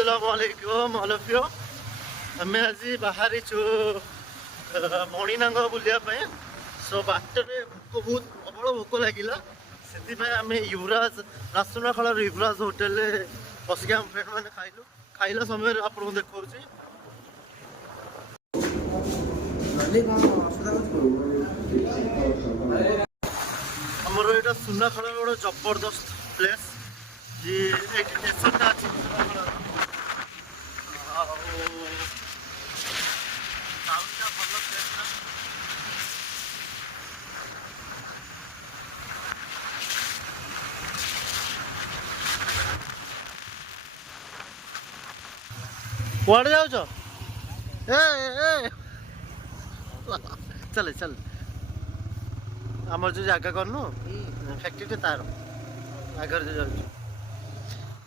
अस्सलामुअलैकुम all of you. आम आज बाहरी मणिनांग बुलाया। सो बाटर भोक बहुत प्रबल भोक लगिला से आम युवराज रासुनाखल युवराज होटेल बसिक आम फ्रेंड मैंने खाइलु। खाइला समय आपको देखा आमर यहाँ सुनाखल गोटे जबरदस्त प्लेस जी स्टेशन अच्छी कुआड़े जाऊच चले चल आमर जो जगह करनु फैक्ट्री तार आगे जो जाऊँ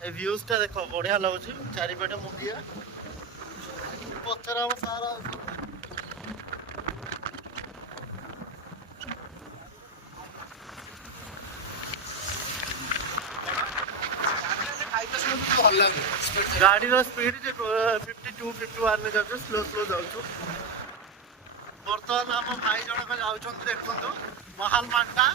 ए व्यूजटा देख बढ़िया लगुच चारिपटे मुगिया पथर आम सारा गाड़ी स्पीड 52 51 में जाऊँ स्लो स्लो जाऊँ। बर्तमान आम भाई जनक जाऊँ देखु महाल मांटा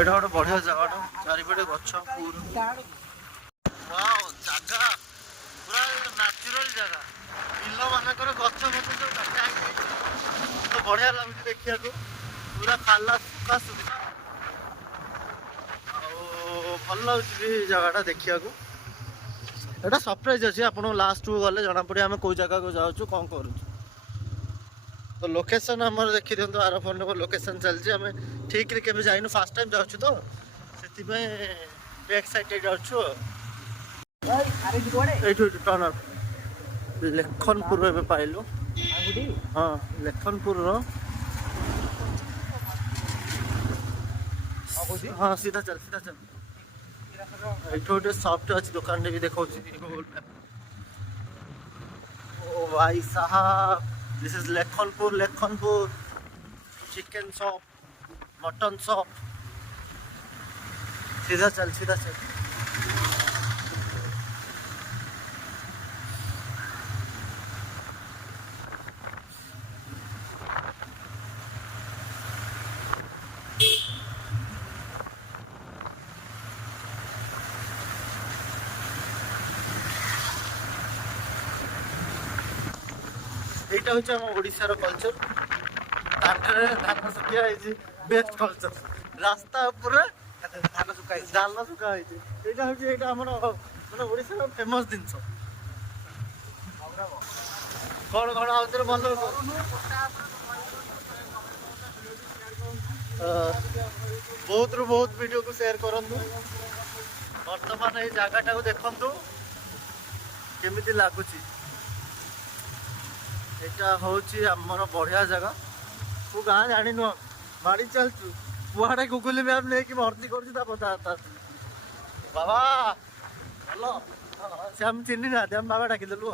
एटा गोटे बढ़िया जगह चारिपटे गछ जगह पूरा नाचुराल जगह बिल मानकर गछ मत सब काटा तो बढ़िया लगुच देखा पूरा खाला सुखा सुखा भल लगे जगह देखा। एटा सरप्राइज अच्छे आप लास्ट को गले जना पड़े आम कौ जगह को जाऊँ कौन करूँ। तो लोकेशन आम देखी दिखाँ आर फोन लोकेशन चलती आम ठीक के जाइनु फास्ट टाइम जाऊँ तो से बैक साइड जाऊँ टर्न लेखनपुर ए पाइलु। हाँ लेखनपुर हाँ सीधा चल सीधा चल ये गोटे सॉफ्ट अच्छी दुकान भी देखा भाई साहब this is Lekhanpur chicken shop mutton shop सीधा चल सीधा चल। यहाँ हूँ आम ओडार कलचर धान सुखिया बेस्ट कलचर रास्ता धान सुखा यहाँ हूँ यहाँ आम मानने ओडार फेमस जिनस कौन कौन आउे भल बहुत रु बहुत वीडियो को शेयर करूँ। बर्तमान ये जगटा को देखु केमी लगुच यहाँ हूँ आमर बढ़िया जगह तू गाँ जानी नुह माड़ी चलचु कुआड़े गुगुल मैप नहीं भर्ती कर बाबा भल से आम चिन्ह ना आम बाबा डाकिदेलु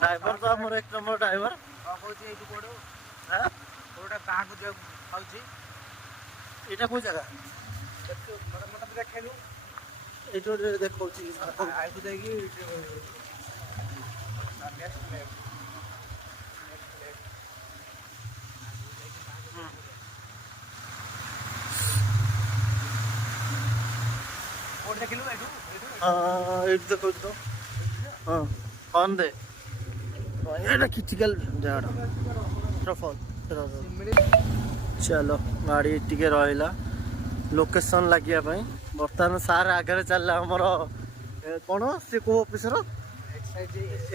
ड्राइवर तो आम एक नंबर ड्राइवर यहाँ कौ जगह देखलु ये देखा देखो तो हाँ कौन दे क्रिटिकल जगह चलो गाड़ी टिके रहा लोकेशन लगे बर्तमान सार आगे चलला आमर कौन सी को ऑफिसर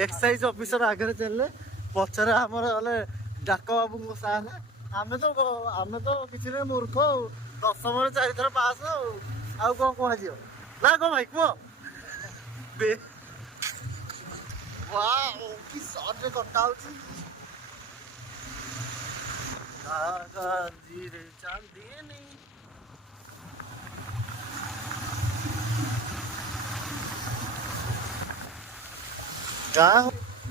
एक्साइज ऑफिसर आगे चलले पचर आमर गले डाक बाबू को सार आम तो किसी नहीं मूर्ख 10 में 4 थर पास आउ कौन कह ना कौन भाई कह कि सर्ट रे कटा चांदी नहीं गाँ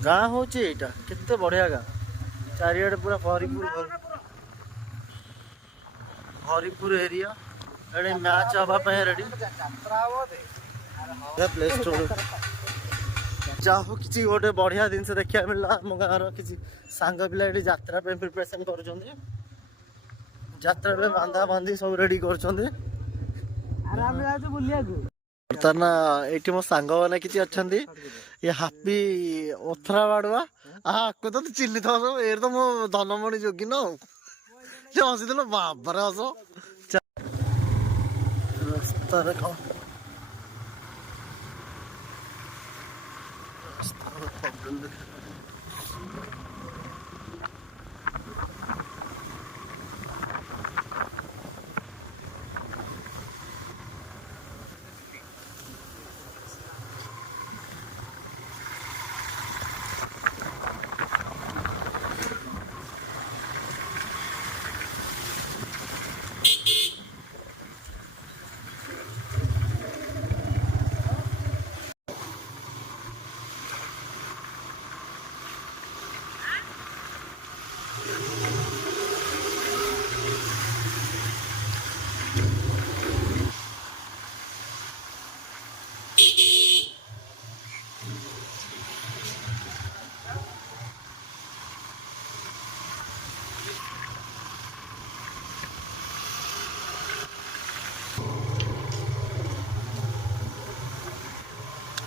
गाँ हूँ यहाँ केते बढ़िया गाँ चारिआडे पूरा हरिपुर हरिपुर एरिया ଏଠି ମ୍ୟାଚ୍ ହବା ପାଇଁ ରେଡି ପ୍ଲେ ଷ୍ଟୋର ଯାହା ହଉ କିଛି ଗୋଟେ ବଢିଆ ଜିନିଷ ଦେଖିବାକୁ ମିଳିଲା। ଆମ ଗାଁର କିଛି ସାଙ୍ଗ ପିଲା ଏଠି ଯାତ୍ରା ପାଇଁ ପ୍ରିପାରେସନ୍ କରୁଛନ୍ତି। ଯାତ୍ରା ପାଇଁ ବାନ୍ଧା ବାନ୍ଧି ସବୁ ରେଡି କରୁଛନ୍ତି। ବର୍ତ୍ତମାନ ଏଇଠି ମୋ ସାଙ୍ଗମାନେ କିଛି ଅଛନ୍ତି। ଏ ହାପି ଓଥରା ବାଡୁଆ ଆକୁ ତ ଚିହ୍ନି ଥବ ସବୁ। ଏଇଠି ତ ମୋ ଧନମଣି ଯୋଗିନ ଆଉ ସେ ହସିଦେଲ ବାବାରେ ହସ ରାସ୍ତାରେ କଣ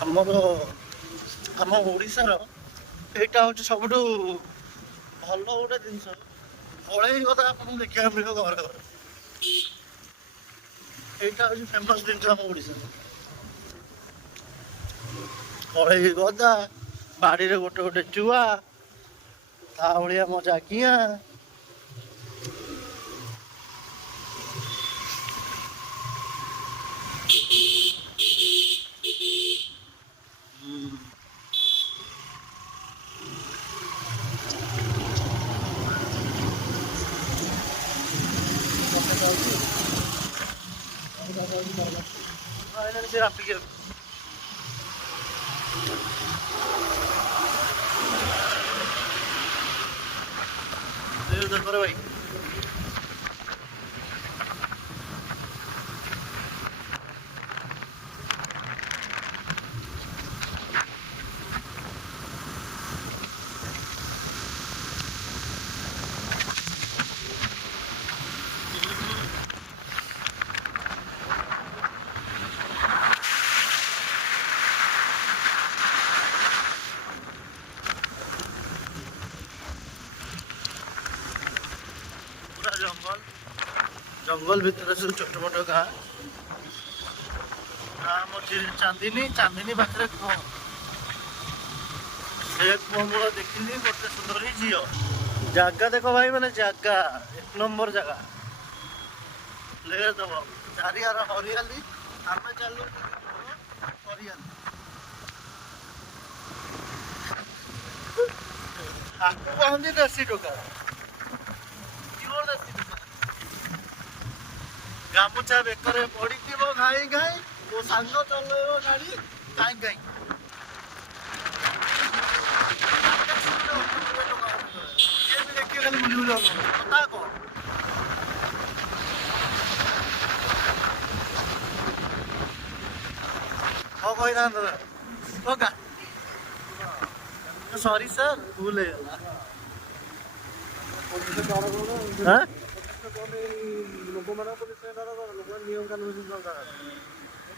ଆମର ଆମ ଓଡ଼ିଶାର ଏଇଟା ହଉଛି ସବୁଠୁ ଭଲ ଗୋଟେ ଜିନିଷ। ବଳେଇ କଥା ଆପଣଙ୍କୁ ଦେଖିବାକୁ ମିଳିବ ଘରେ ଘରେ। ଏଇଟା ହଉଛି ଫେମସ୍ ଜିନିଷ ଆମ ଓଡ଼ିଶାର। ବଳେଇ ଗଦା ବାଡ଼ିରେ ଗୋଟେ ଗୋଟେ ଚୁଆ ତା ଭଳିଆ ମଜା କିଆଁ। ସେ ରାପିକି ଭାଇ ପୁରା ଜଙ୍ଗଲ ଭିତରେ ସବୁ ଛୋଟ ମୋଟ ଗାଁ ମଝିରେ ଚାନ୍ଦିନୀ ପାଖରେ କୂଅ। ସେ କୂଅ ମୂଳ ଦେଖିଲି ଗୋଟେ ସୁନ୍ଦର ଝିଅ। ଜାଗା ଦେଖ ଭାଇ ମାନେ ଜାଗା 1 ନମ୍ବର ଜାଗା। ଦବ ଚାରିଆର ହରିଆଲି ଆମେ ଚାଲୁ ହରିଆଲି। ଆକୁ କହନ୍ତି ଦେଶୀ ଟୋକା। ଗାମୁଛା ବେକରେ ପଡିଥିବ ଘାଇ ଘାଇ ମୋ ସାଙ୍ଗ ଚଲେଇବ ଗାଡି କାଇଁ କାଇଁ। ସିଏ ବି ଦେଖିବ ଖାଲି ବୁଲି ବୁଲି କଥା କଣ କହିଥାନ୍ତ ସରି ସାର୍ ଭୁଲ ହେଇଗଲା।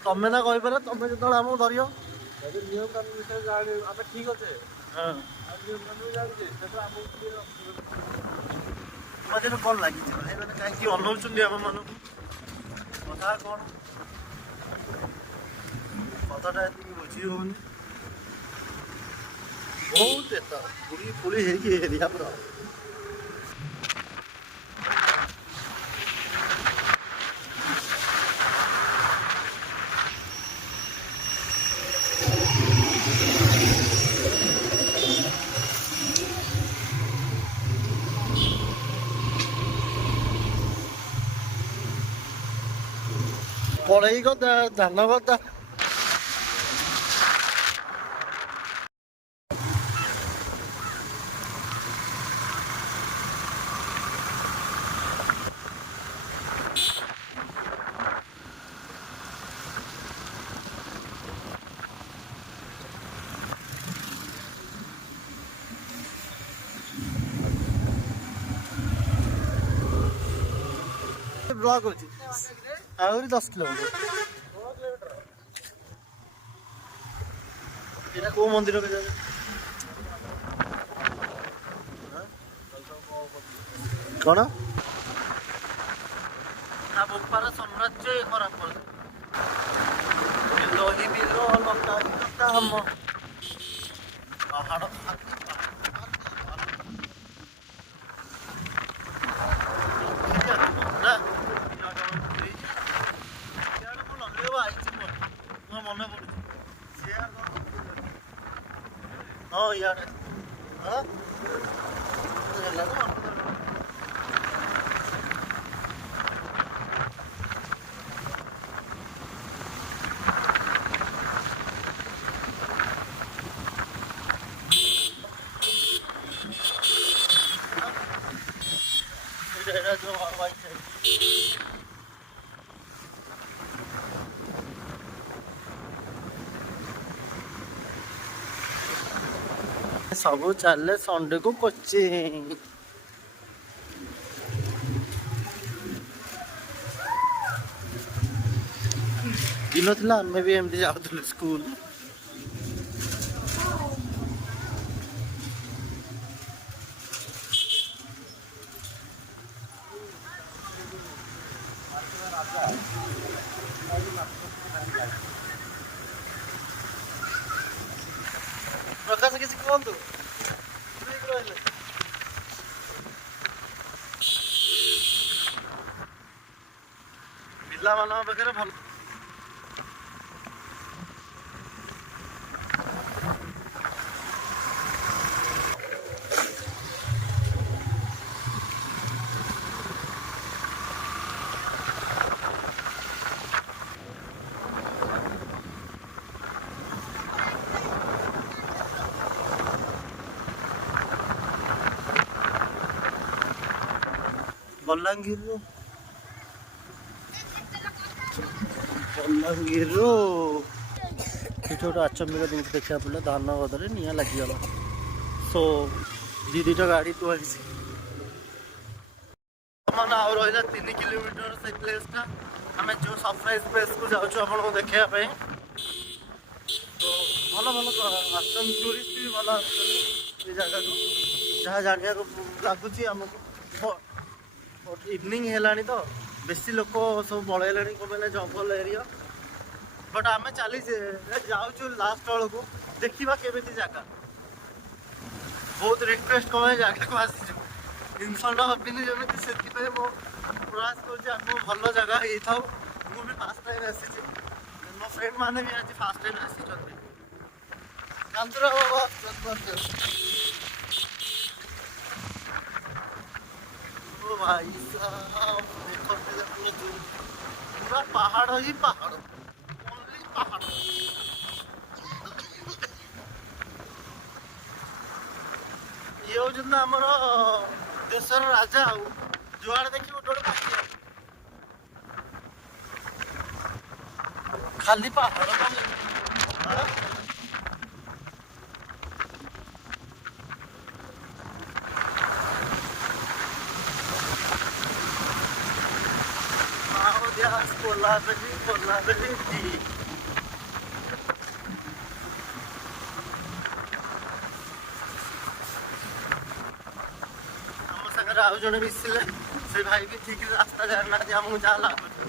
ତମେ ନା କହିପାର ତମେ ଯେତେବେଳେ ଆମକୁ ଧରିବ ନିୟମ କାନୁନ ବିଷୟରେ ଜାଣି ଆମେ ଠିକ ଅଛେ। ନିୟମ କାନୁନ ଜାଣିଛେ ମଝିରେ କଣ ଲାଗିଛି ଭାଇ ମାନେ କାହିଁକି ଅନଉଛନ୍ତି ଆମ ମାନଙ୍କୁ କଥା କଣ କଥାଟା ଏତିକି ବୁଝି ହଉନି। ବହୁତ ଏତ ପୁଳି ହେଇକି ଏରିଆ ପୁରା ପଳେଇ କଥା ଧାନ କଥା। ବ୍ଲକ୍ ଅଛି ଆହୁରି 10 କିଲୋମିଟର। ଏଇଟା କୋଉ ମନ୍ଦିର କେଜାଣି? କଣ ନା ବୋପାର ସାମ୍ରାଜ୍ୟ ଖରାପ କରିଦେବ। ଦହି ବିଲ ଲଙ୍କା ଲଙ୍କା ଆମ ପାହାଡ଼ ମନେ ପଡୁଛି ହଁ ଇଆଡେ ହେଲା ତ ସବୁ ଚାଲେ ସଣ୍ଡେକୁ କୋଚିଂ। ଦିନ ଥିଲା ଆମେ ବି ଏମିତି ଯାଉଥିଲୁ ସ୍କୁଲ। ପ୍ରକାଶ କିଛି କୁହନ୍ତୁ। ପିଲାମାନଙ୍କ ପାଖରେ ଭଲ ବଲାଙ୍ଗୀରରୁ ସେଠି ଗୋଟେ ଆଚମ୍ବିକ ଜିନିଷ ଦେଖିବାକୁ ପଡ଼ିଲା। ଧାନ ଗଦରେ ନିଆଁ ଲାଗିଗଲା। ସୋ ଦିଟା ଗାଡ଼ି ଥୁଆ ହେଇଛି। ମାନେ ଆଉ ରହିଲା 3 କିଲୋମିଟର ସେଇ ପ୍ଲେସ୍ଟା। ଆମେ ଯେଉଁ ସରପ୍ରାଇଜ୍ ପ୍ଲେସ୍କୁ ଯାଉଛୁ ଆପଣଙ୍କୁ ଦେଖେଇବା ପାଇଁ। ଭଲ ଭଲ ଆସୁଛନ୍ତି ଟୁରିଷ୍ଟ ବି ଭଲ ଆସୁଛନ୍ତି ଏ ଜାଗାକୁ। ଯାହା ଜାଣିବାକୁ ଲାଗୁଛି ଆମକୁ ଇଭିନିଂ ହେଲାଣି ତ ବେଶୀ ଲୋକ ସବୁ ପଳେଇଲେଣି କ'ଣ କହିଲେ ଜଙ୍ଗଲ ଏରିଆ। ବଟ୍ ଆମେ ଚାଲିଛେ ଯାଉଛୁ ଲାଷ୍ଟ ବେଳକୁ ଦେଖିବା କେମିତି ଜାଗା। ବହୁତ ରିକ୍ୱେଷ୍ଟ କ'ଣ ଜାଗାକୁ ଆସିଛୁ ଜିନିଷଟା ଭାବିନି ଯେମିତି, ସେଥିପାଇଁ ମୁଁ ପ୍ରୟାସ କରୁଛି ଆମକୁ ଭଲ ଜାଗା ହେଇଥାଉ। ମୁଁ ବି ଫାଷ୍ଟ ଟାଇମ୍ ଆସିଛି, ମୋ ଫ୍ରେଣ୍ଡ ମାନେ ବି ଆଜି ଫାଷ୍ଟ ଟାଇମ୍ ଆସିଛନ୍ତି। କାନ୍ଦୁରା ବାବା ଭାଇ ଦେଖते पूरा पहाड़ ही पहाड़ पहाड़। ये होउछन हमर देशर राजा आउ जुआड़ देखि गोटे गोटे पाखी खाली पहाड़ ଆମ ସାଙ୍ଗରେ ଆଉ ଜଣେ ମିଶିଲେ ସେ ଭାଇ ବି ଠିକ ରାସ୍ତା ଜାଣିନାହାନ୍ତି ଆମକୁ ଯାହା ଲାଗୁଛି।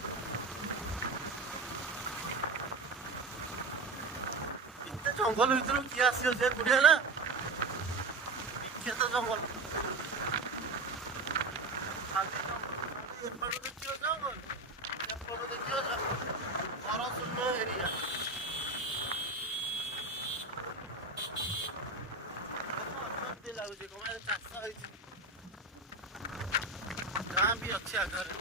ଏତେ ଜଙ୍ଗଲ ଭିତରୁ କିଏ ଆସିଯାଉଛି ଏକୁଟିଆ ନା ବିଖ୍ୟାତ ଜଙ୍ଗଲ। ଏପଟ ଦେଖିବ ଜଙ୍ଗଲ ଏପଟ ଦେଖିବ ଘର ଶୂନ୍ୟ ଏରିଆ। ଲାଗୁଛି କଣ ଚାଷ ହେଇଛି ଗାଁ ବି ଅଛି ଆଗରେ।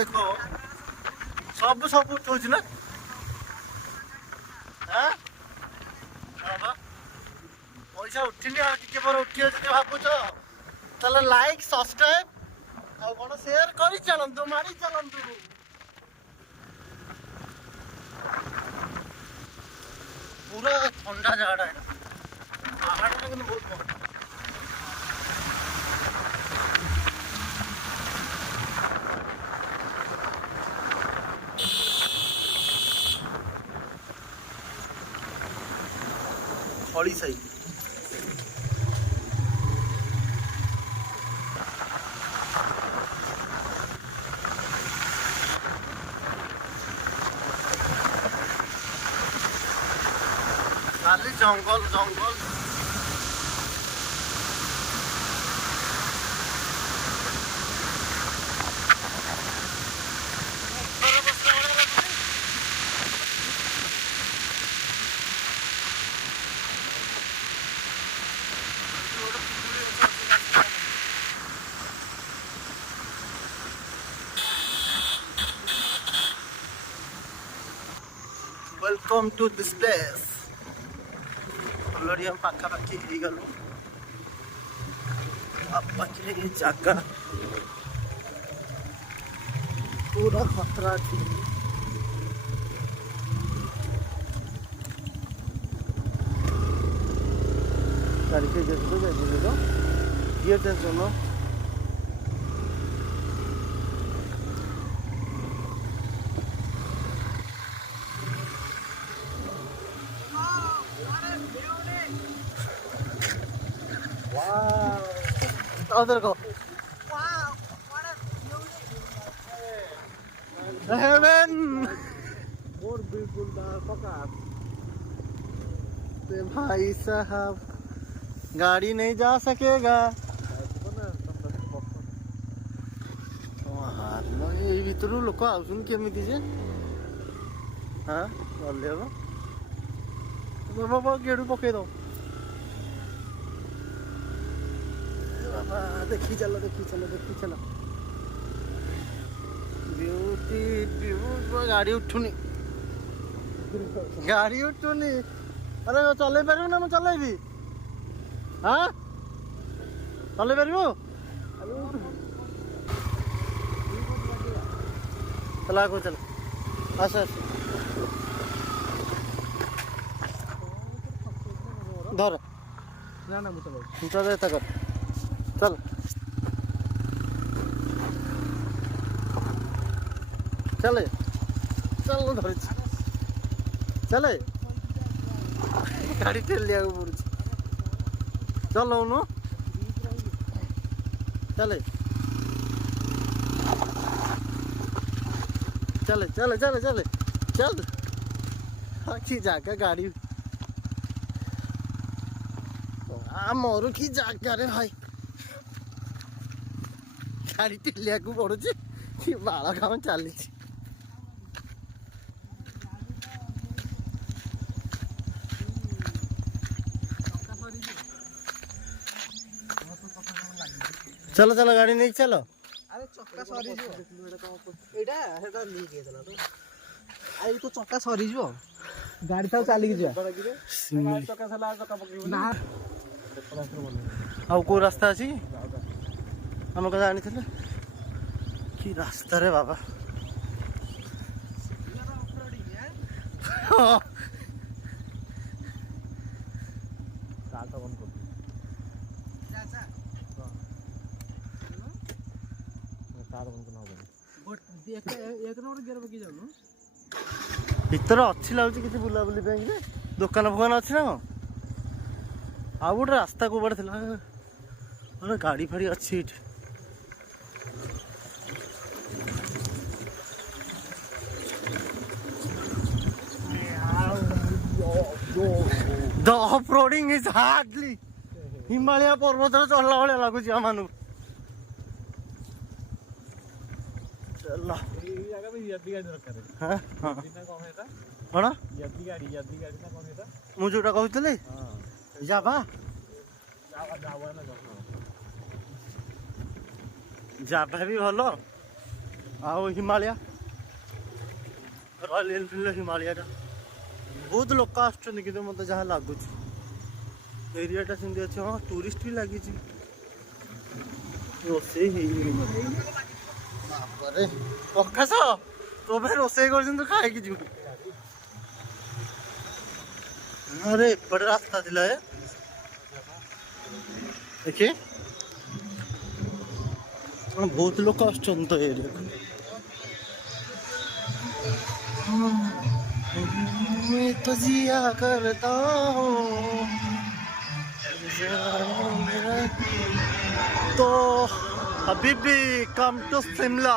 ଦେଖ ସବୁ ସବୁ ଉଠଉଛି ନା ପଇସା ଉଠିନି ଆଉ ଟିକେ ପରେ ଉଠିବ ଯଦି ଭାବୁଛ ତାହେଲେ ଲାଇକ୍ ସବସ୍କ୍ରାଇବ ଆଉ କଣ ସେୟାର କରି ଚାଲନ୍ତୁ, ମାରି ଚାଲନ୍ତୁ। ପୁରା ଥଣ୍ଡା ଜାଗାଟା ଏଇଟା, ପାହାଡ଼ଟା କିନ୍ତୁ ବହୁତ ଥଣ୍ଡା। ହଳି ସାହି ଖାଲି ଜଙ୍ଗଲ ଜଙ୍ଗଲ। Welcome to this place. Already हम पाखापाखि ହେଇଗଲୁ। ପାଖରେ ଏ ଜାଗା ପୁରା ଖତରା ଅଛି। ଗାଡ଼ି କେ ଯାଇଥିଲି ତ ଗିୟର ଚେଞ୍ଜ କରୁନ। उधर को हेवन और बिल्कुल भाई साहब गाड़ी नहीं जा सकेगा। भीतर लोक आउन केमी जे हाँ गले बाबा गेड़ू पकई दो बाबा। देखी चलो देखी चलो देखी चलो ब्यूटी ब्यूटी। गाड़ी उठुनी गाड़ी उठुनी। अरे चल पार ना मुझे चलैबी हाँ चल पार चला को चल आस आस धर ना ना मुझे चल कर चल चले चल धर चले गाड़ी ठेल लिया पड़े चल चले चले चले चले चले चल की जागा गाड़ी मोर की जागा रे भाई गाड़ी टिलिया को पड़ुची कि बाल काम चली चलो चलो गाड़ी नहीं चलो। अरे चक्का सरी जो एटा हेटा लीक हेतला तो आई तो चक्का सरी जो गाड़ी तो चली जा चक्का सला चक्का पकी ना आउ को रास्ता अछि हम को जानि थिले कि रास्ता रे बाबा। बंद कर भीतर अच्छी लगुच कि बुलाबुली दुकान फुकान अच्छी ना आउ गोटे रास्ता कौड़ थी गाड़ी फाड़ी अच्छी the off roading is hardly Himalaya पर्वत चढ़ला भाया लगुच आम कौन मुझे कहते जावा जावा भी भल आओ हिमालय रॉयल एनफिल्ड हिमालय बहुत लोक आसुच्च कि मत जहाँ लगुच एरिया सेमती अच्छे हाँ टूरिस्ट भी लगी। ରୋଷେଇ ହେଇନି ବାପରେ ପ୍ରକାଶ ତୋ ପାଇଁ ରୋଷେଇ କରୁଛନ୍ତି ତୁ ଖାଇକି ଯିବୁ। ଆରେ ଏପଟେ ରାସ୍ତା ଥିଲା ଏ ଦେଖି ବହୁତ ଲୋକ ଆସୁଛନ୍ତି ତ ଏରିଆକୁ। मैं तो जिया करता हूँ तो हबीबी कम टू शिमला।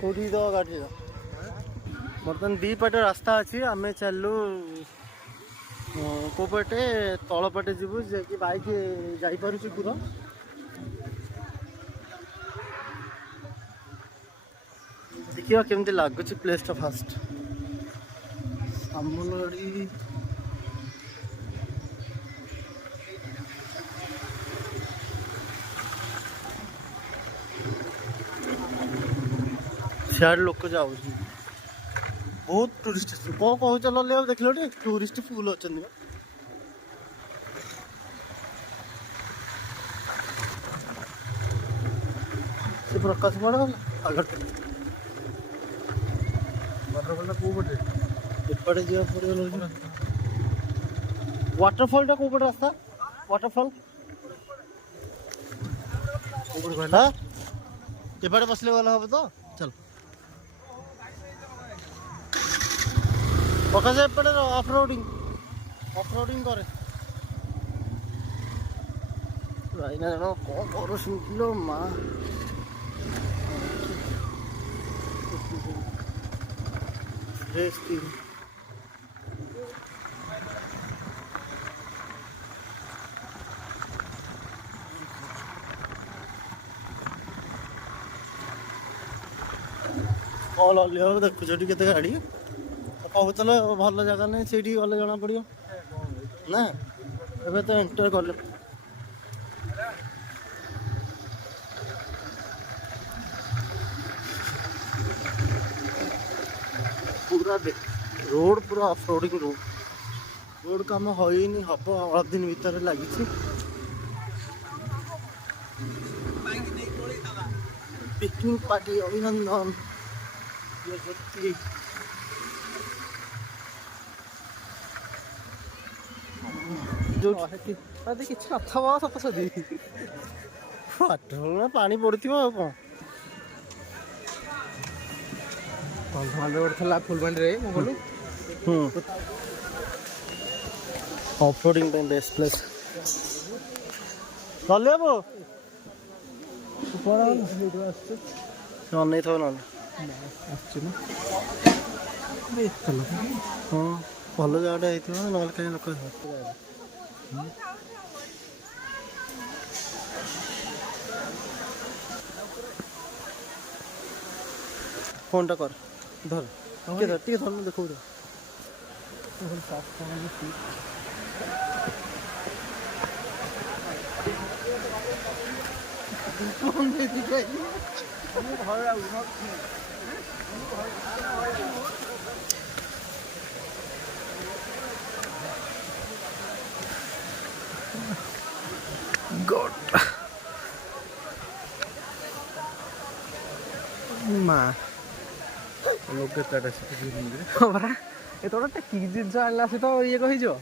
କୋଉଠି ତ ଗାଡ଼ି ବର୍ତ୍ତମାନ ଦି ପଟେ ରାସ୍ତା ଅଛି। ଆମେ ଚାଲୁ କୋଉ ପଟେ ତଳ ପଟେ ଯିବୁ ଯାଇକି ବାଇକ୍ ଯାଇପାରୁଛୁ ପୁରା। ଦେଖିବା କେମିତି ଲାଗୁଛି ପ୍ଲେସଟା ଫାଷ୍ଟ। ସାମଲଡି ସିଆଡ଼େ ଲୋକ ଯାଉଛନ୍ତି ବହୁତ ଟୁରିଷ୍ଟ ଆସୁଛନ୍ତି। କ'ଣ କହୁଛ ଲଲେ ଆଉ ଦେଖିଲ ଟି ଟୁରିଷ୍ଟ ଫୁଲ ଅଛନ୍ତି ବା। ସେ ପ୍ରକାଶ ପଡେ ଆଗରେ ୱାଟରଫଲଟା କୋଉ ପଟେ ଏପଟେ ଯିବାକୁ ପଡ଼ିବ। ୱାଟରଫଲଟା କୋଉ ପଟେ ରାସ୍ତା ୱାଟରଫଲ ହଁ ଏପଟେ ବସିଲେ ଭଲ ହବ ତ। ଚାଲ ପ୍ରକାଶ ଏପଟେ ଅଫ୍ ରୋଡ଼ିଂ କରେ। ଭାଇନା ଜଣ କ'ଣ କରୁଛନ୍ତି ଲୋ ମା। କଲ୍ ହଲିବାକୁ ଦେଖୁଛ ଟି କେତେ ଗାଡ଼ି କହୁଥିଲ ଭଲ ଜାଗା ନାହିଁ ସେଇଠି ଗଲେ ଜଣା ପଡ଼ିବ ନା। ଏବେ ତ ଏଣ୍ଟର କଲେ ପୁରା ରୋड ପୁରା ଅଫ୍ ରୋଡ଼ିଂ ରୋड କାମ ହେଇନି ହବ ଅଳ୍ପ ଦିନ ଭିତରେ ଲାଗିଛି। ପିକନିକ୍ ପାର୍ଟି ଅଭିନନ୍ଦନ କିଛି ନଥିବ ସତସତି ପାଣି ପଡୁଥିବ ଆଉ କ'ଣ। କନ୍ଧମାଳରେ ଗୋଟେ ଥିଲା ଫୁଲବାଣୀରେ ମୁଁ ଗଲୁ ଅଫ୍ ରୋଡ଼ିଂ ପାଇଁ ବେଷ୍ଟ ପ୍ଲେସ୍। ଗଲେ ହବ ସେ ଅନେଇଥିବ ନହେଲେ ଆସୁଛି ନା ହଁ ଭଲ ଜାଗାଟା ହେଇଥିବ ନହେଲେ କାହିଁ ଲୋକ ଫୋନ୍ଟା କର ଧର ଟିକେ ଧର ଦେଖାଉ ମା ଲୋକ କେତେଟା ହଁ ପରା ଏତେ ଗୋଟେ କି ଜିନିଷ ଆଣିଲା ସେ ତ ଇଏ କହିଯିବ।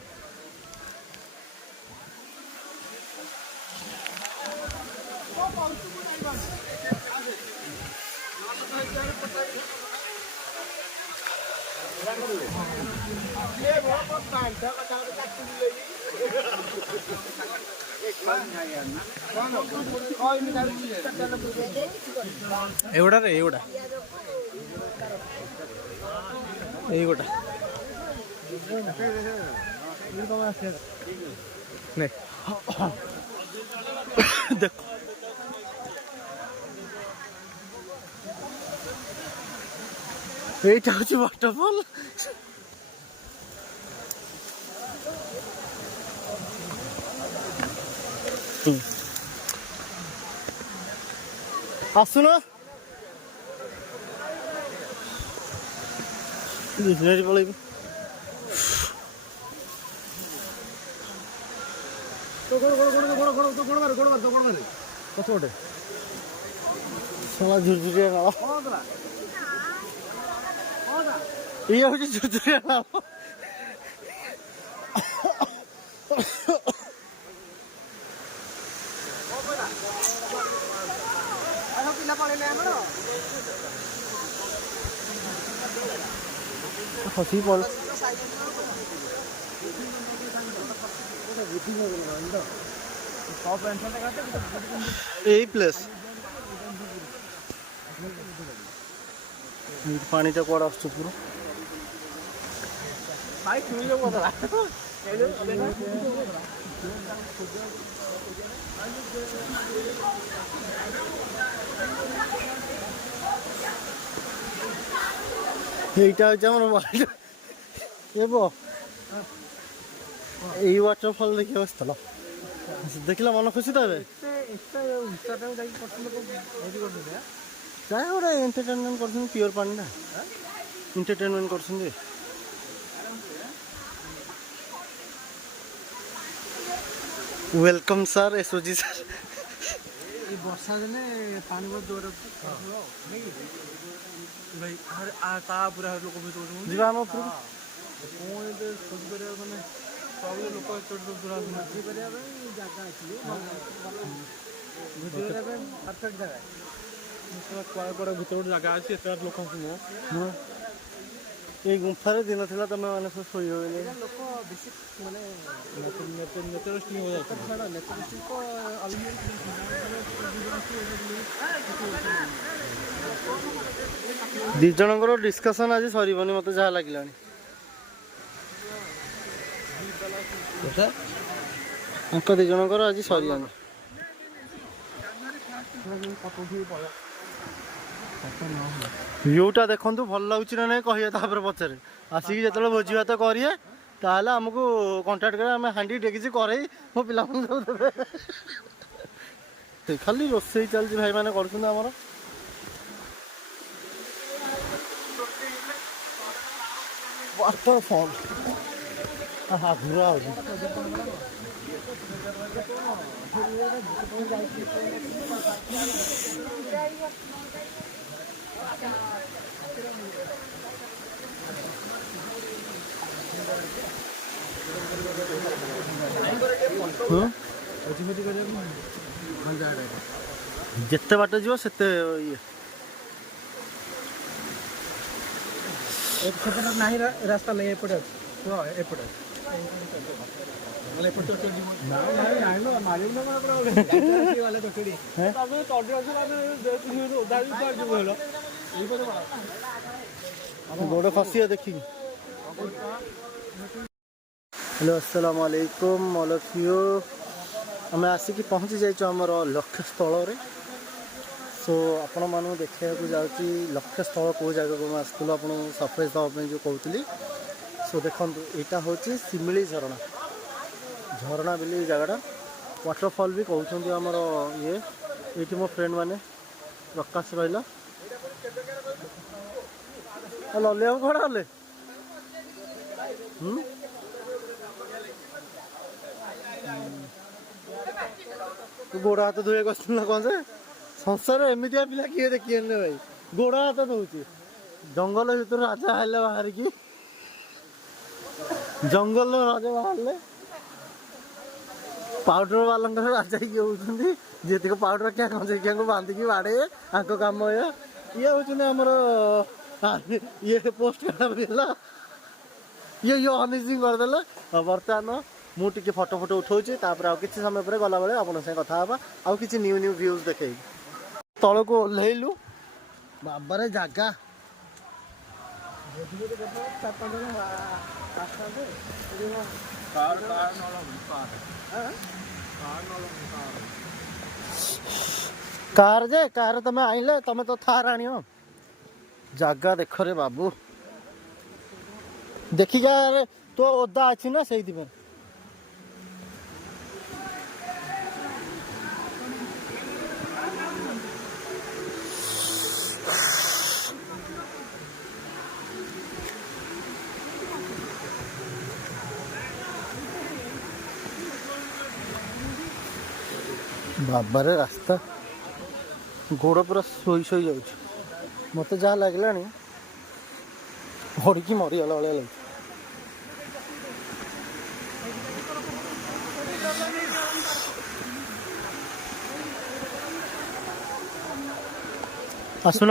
ଏଗୁଡ଼ା ଏଇଗୁଡ଼ା ଦେଖ এইটা হচ্ছে ওয়াটারফল। ଆସୁନ ପଳେଇବି तो गोड़ मारे पछोटे साला झुरझुरिया नाला ये हूँ झुरझुरिया नाला पिला पड़े खसी पड़ यही प्लेस पानी टा कौड़ आस पूरा এইটা হচ্ছে আমার বাড়িটা এবো এই ওয়াটারফল দেখে আসছিল ଦେଖିଲା ମନ ଖୁସି ତ ଏବେ ଯାଏ ଗୋଟେ ଏଣ୍ଟରଟେନମେଣ୍ଟ କରୁଛନ୍ତି ପିଓର ପାଣି ନା ଏଣ୍ଟରଟେନମେଣ୍ଟ କରୁଛନ୍ତି ୱେଲକମ୍ ସାର୍ ଏସଓଜି ସାର୍ ବର୍ଷା ଦିନେ ପାଣି ବହୁତ ଜୋରରେ ଭାଇ ତା ପୁରା ଲୋକ ଯିବା ଆମ ଉପରକୁ କ'ଣ ଏବେ ଖୋଜି କରିବା ମାନେ ସବୁ ଲୋକ ଏତେ ଦୂର ଭୋଜି କରିବା ପାଇଁ ଜାଗା ଅଛି ଭୋଜି କରିବା ପାଇଁ ପରଫେକ୍ଟ ଜାଗା କୁଆଡ଼େ କୁଆଡ଼େ ଭିତରେ ଗୋଟେ ଜାଗା ଅଛି ଏତେ ଲୋକଙ୍କୁ ନୁହଁ ଏଇ ଗୁମ୍ଫାରେ ଦିନ ଥିଲା ତମେ ମାନେ ସବୁ ଶୋଇ ହୁଏନି ଲୋକ ବେଶୀ ମାନେ ନେଚରିଷ୍ଟିକ୍ ଦି ଜଣଙ୍କର ଡିସ୍କସନ୍ ଆଜି ସରିବନି ମତେ ଯାହା ଲାଗିଲାଣି ତାଙ୍କ ଦି ଜଣଙ୍କର ଆଜି ସରିବନି ଭିୟୁଟା ଦେଖନ୍ତୁ ଭଲ ଲାଗୁଛି ନା ନାଇଁ କହିବା ତାପରେ ପଛରେ ଆସିକି ଯେତେବେଳେ ଭୋଜି ଭାତ କରିବେ ତାହେଲେ ଆମକୁ କଣ୍ଟାକ୍ଟ କରିବେ ଆମେ ହାଣ୍ଡି ଡେକିଛି କରେଇ ମୋ ପିଲାମାନଙ୍କୁ ସବୁ ଦେବେ ଖାଲି ରୋଷେଇ ଚାଲିଛି ଭାଇମାନେ କରୁଛନ୍ତି ଆମର ୱାଟରଫଲ୍ ଘୁରା ହଉଛି ଯେତେ ବାଟ ଯିବ ସେତେ ଇଏ ନାହିଁ ରାସ୍ତା ନାହିଁ ଏପଟେ ଅଛି ଏପଟେ ଗୋଡ଼ ଖସିବ ଦେଖିକି ହ୍ୟାଲୋ अस्सलाम वालेकुम ऑल ऑफ यू ଆମେ ଆସିକି ପହଞ୍ଚି ଯାଇଛୁ ଆମର ଲକ୍ଷ୍ୟସ୍ଥଳରେ ସୋ ଆପଣମାନଙ୍କୁ ଦେଖିବାକୁ ଯାଉଛି ଲକ୍ଷ୍ୟସ୍ଥଳ କେଉଁ ଜାଗାକୁ ମୁଁ ଆସିଥିଲୁ ଆପଣଙ୍କୁ ସରପ୍ରାଇଜ୍ ଦେବା ପାଇଁ ଯେଉଁ କହୁଥିଲି ସୋ ଦେଖନ୍ତୁ ଏଇଟା ହେଉଛି ଶିମିଳି ଝରଣା ଝରଣା ବୋଲି ଏଇ ଜାଗାଟା ୱାଟରଫଲ୍ ବି କହୁଛନ୍ତି ଆମର ଇଏ ଏଇଠି ମୋ ଫ୍ରେଣ୍ଡ ମାନେ ପ୍ରକାଶ ରହିଲା ଲଲି ବାବୁ କୁଆଡ଼େ ଗଲେ ଗୋଡ଼ ହାତ ଧୋଇବାକୁ ଆସିଥିଲୁ ନା କ'ଣ ଯେ ସଂସାର ଏମିତିଆ ପିଲା କିଏ ଦେଖିବେନି ଭାଇ ଗୋଡ଼ ହାତ ଧୋଉଛି ଜଙ୍ଗଲ ଭିତରୁ ରାଜା ହେଲେ ବାହାରିକି ଜଙ୍ଗଲର ରାଜା ବାହାରିଲେ ପାଉଡର ବାଲାଙ୍କର ରାଜା ହେଇକି ହଉଛନ୍ତି ଯେତିକି ପାଉଡର କିଆ କଞ୍ଚେଇକିଆଙ୍କୁ ବାନ୍ଧିକି ବାଡ଼େଇବେ ତାଙ୍କ କାମ ଇଏ ହଉଛନ୍ତି ଆମର ଇଏ ପୋଷ୍ଟ କାର୍ଡ଼ ହେଲା ଇଏ ଅନିଜିଂ କରିଦେଲେ ବର୍ତ୍ତମାନ ମୁଁ ଟିକେ ଫଟୋ ଉଠାଉଛି ତାପରେ ଆଉ କିଛି ସମୟ ପରେ ଗଲାବେଳେ ଆପଣଙ୍କ ସାଙ୍ଗେ କଥା ହେବା ଆଉ କିଛି ନ୍ୟୁ ଭ୍ୟୁଜ୍ ଦେଖେଇବି ତଳକୁ ଓହ୍ଲେଇଲୁ ବାବାରେ ଜାଗା କାର ଯେ କାର ତମେ ଆଣିଲେ ତମେ ତ ଥାର ଆଣିବ ଜାଗା ଦେଖରେ ବାବୁ ଦେଖିକା ତ ଓଦା ଅଛି ନା ସେଇଥିପାଇଁ बाबारे रास्ता गोड़ पूरा शोई शोई जाऊँ मत जहाँ लगला हड़की मरीगला भाया लगे आसुन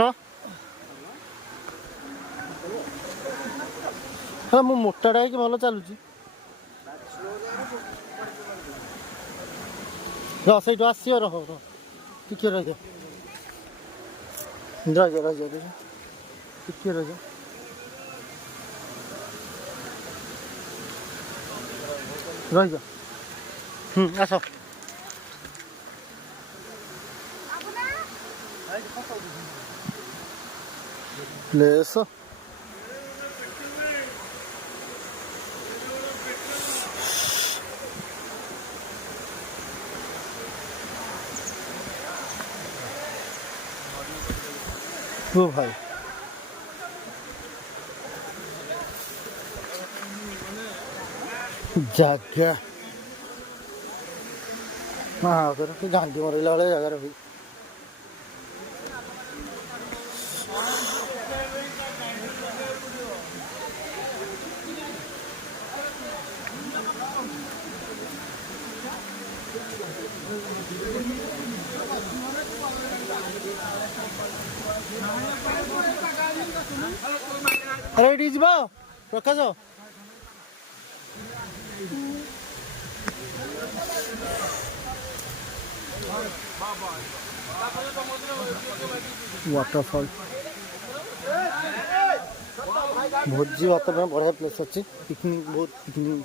हाँ मु मोटाटा है कि भल चलुची सही आसो रह टिके रह टिके रह आस प्लेस ओ भाई जगह हाँ गांधी मरला वाले जगह रही अरे ये जा प्रकाश वाटरफॉल भोजी भात बढ़िया प्लेस अच्छे पिकनिक बहुत पिकनिक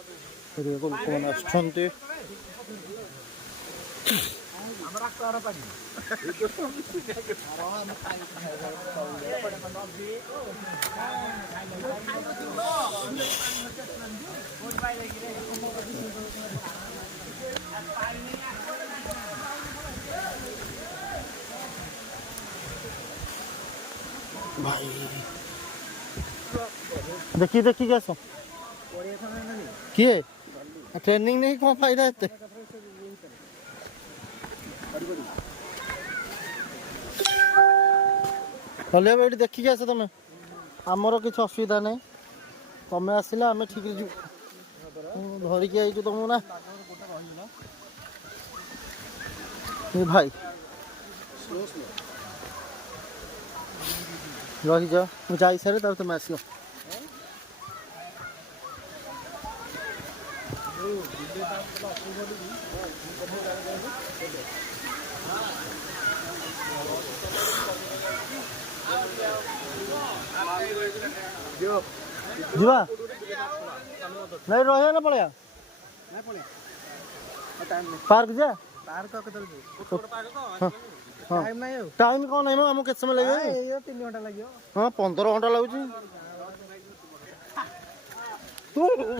लोक मैंने आसुँच भाई देखी देखी क्या सो किए ट्रेनिंग नहीं कौन फायदा है चलिए ये देखिक आस तुम आमर किसी असुविधा नहीं तुम आसला आम ठीक धरिकी आई तुमको ना भाई रही जाओ मुझे जा सारे तब तुम आस जीवा नहीं रहा ना पड़े पार्क जा टाइम कौन है आम के समय लगे 3 घंटा लगे हाँ 15 घंटा लगुच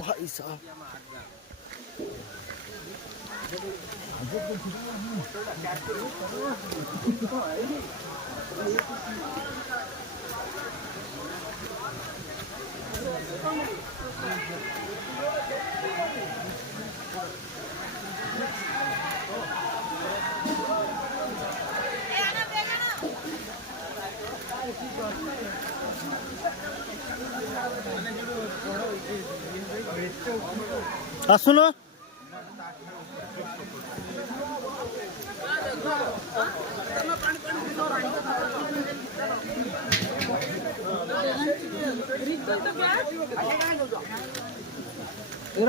भाई साहब आसुन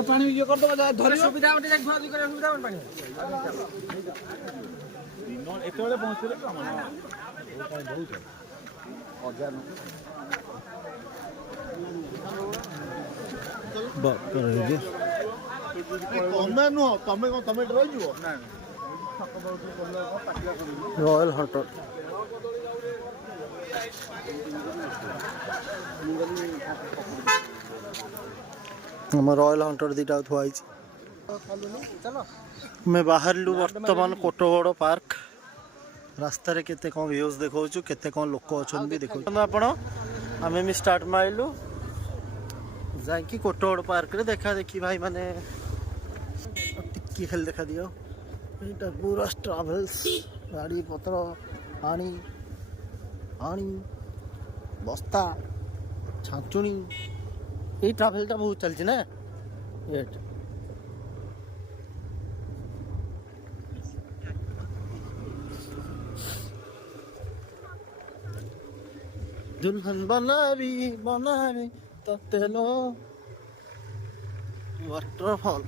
पानी ये कर दो धर सुविधा होते जाक धुआ करे सुविधा बन पानी एतबेले पहुंचले तो हमर बहुत हजार बात कर रहे जी तमे नु तमे रह जिवो ना रॉयल हंटर हम रॉयल हंटर दीटा थुआई चलो मैं बाहर लु वर्तमान कोटगड़ पार्क रास्ता रे केते कौन व्यूज देखो केते कौन लोक अच्छा भी देखो आपण आम भी स्टार्ट मारिलु जाकि कोटगड़ पार्क रे देखा देखी भाई माने टिक्की खेल देखा दियो ଏଇଟା ଗୁରସ୍ ଟ୍ରାଭେଲ୍ସ ଗାଡ଼ି ପତ୍ର ପାଣି ପାଣି ବସ୍ତା ଛାଞ୍ଚୁଣି ଏଇ ଟ୍ରାଭେଲଟା ବହୁତ ଚାଲିଛି ନା ଏଇଟା दुल्हन बनावी बनावी तेलो वाटरफॉल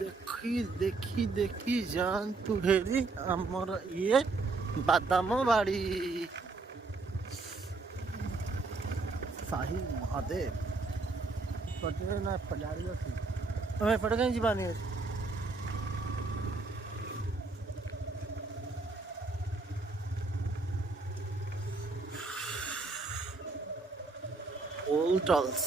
देखी देखी देखी जान तू हेरी आमर ये बादाम बाड़ी साही महादेव पटे ना पजाड़ी अच्छी हमें पड़ गई जीवानी Old Tulls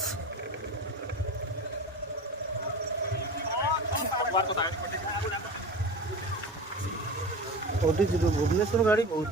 भुवनेश्वर गाड़ी बहुत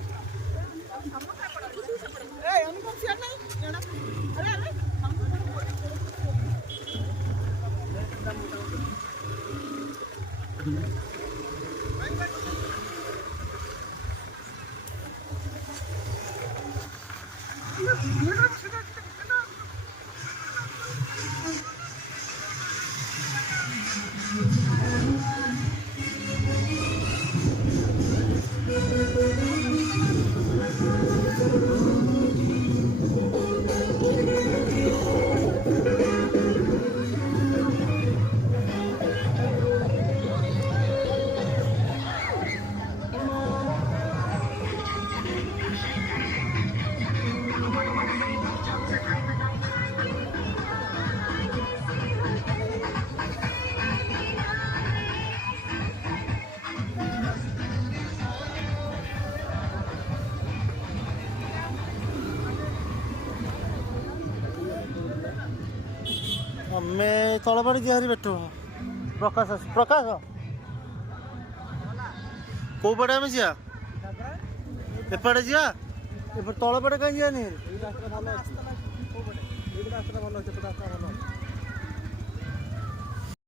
ଆମେ ତଳବାଡ଼ି ଯିବାରି ବେଟୁ ପ୍ରକାଶ ପ୍ରକାଶ କୋଉ ପଟେ ଆମେ ଯିବା ଏପଟେ ଯିବା ଏପଟେ ତଳପଟେ କାହିଁ ଯିବାନି ଏଇ ରାସ୍ତା ଭଲ ଅଛି। କୋଉ ପଟେ? ଏଇ ରାସ୍ତାଟା ଭଲ ଅଛି, ଏପଟେ ରାସ୍ତା ଭଲ ଅଛି।